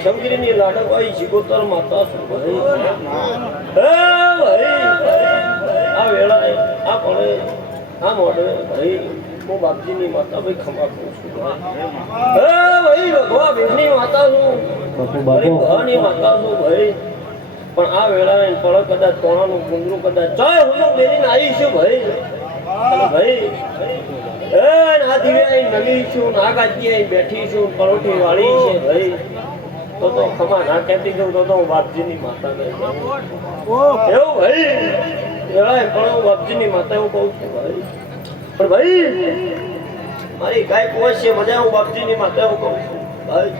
શંકરીની લાડકવાઈ શિકોતર માતા શું ભાઈ આ વેળાએ આ પડે આ મોડે ભાઈ હું બાપજીની માતા ભાઈ ખમા કરું છું ભાઈ ભગવા બેની માતા છું ભવાની માતા છું ભાઈ પણ આ વેળાએ પડે કદાચ તોણાનું કુંદરું કદાચ ચાય હું બેરીને આવી છું ભાઈ ભાઈ આ દિવ્યા નવી છું નાગાજી બેઠી છું પરોઠી વાળી છે ભાઈ તો ખમા ના કહેતી જઉં તો હું બાપજીની માતા ને એવું ભાઈ પણ હું બાપજીની માતા એવું કહું છું ભાઈ પણ ભાઈ મારી ગાય પોચ છે બધા હું બાપજીની માતા એવું કહું છું ભાઈ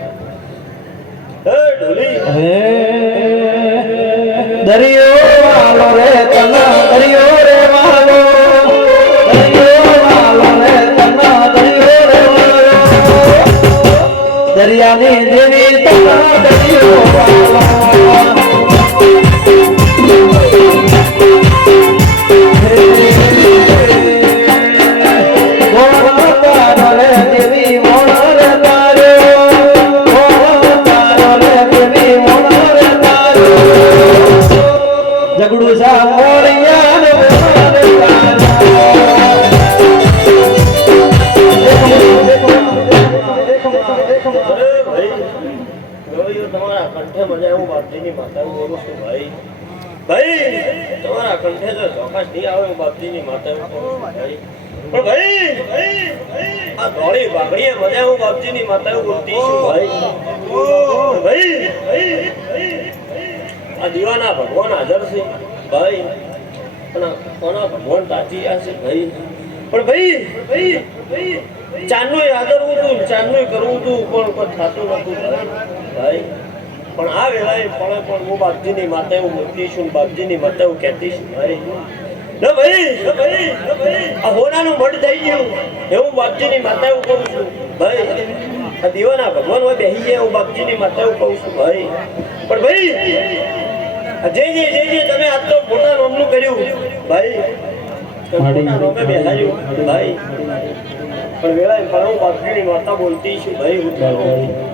ઢોલી દરિયો વાલો રે તના દરિયો રે વાલો દરિયો વાલો રે તના દરિયો રે વાલો દરિયાની દેવી તના દરિયો વાલો જગડું સા મોરિયા ને તમારા કંઠે મજા હું બાપજીની માતા બોલું છું ભાઈ ભાઈ તમારા કંઠે જો ચોક્કસ નહીં આવે હું બાપજીની માતા ભાઈ પણ ભાઈ આ ધોળી બાગડીએ મજા હું બાપજીની માતા બોલતી છું ભાઈ આ દીવાના ભગવાન હાજર છે ભાઈ પણ કોના ભગવાન તાજી છે ભાઈ પણ ભાઈ ચાંદનું હાજર હું તું ચાંદનું કરવું તું પણ થતું નતું ભાઈ પણ આ વેળાએ પણ હું બાપજીની માતા એવું બોલતી છું બાપજીની માતા એવું કહેતી છું ભાઈ ના ભાઈ આ હોનાનું મઢ થઈ ગયું એવું બાપજીની માતા એવું કહું છું ભાઈ આ દીવાના ભગવાન હોય બેસી જાય હું બાપજીની માતા એવું કહું છું ભાઈ પણ ભાઈ જે તમે આજ તો મોટા નામનું કર્યું ભાઈ મોટા નામે બેસાડ્યું ભાઈ પણ વેળાએ પણ હું બાપજીની માતા બોલતી છું ભાઈ હું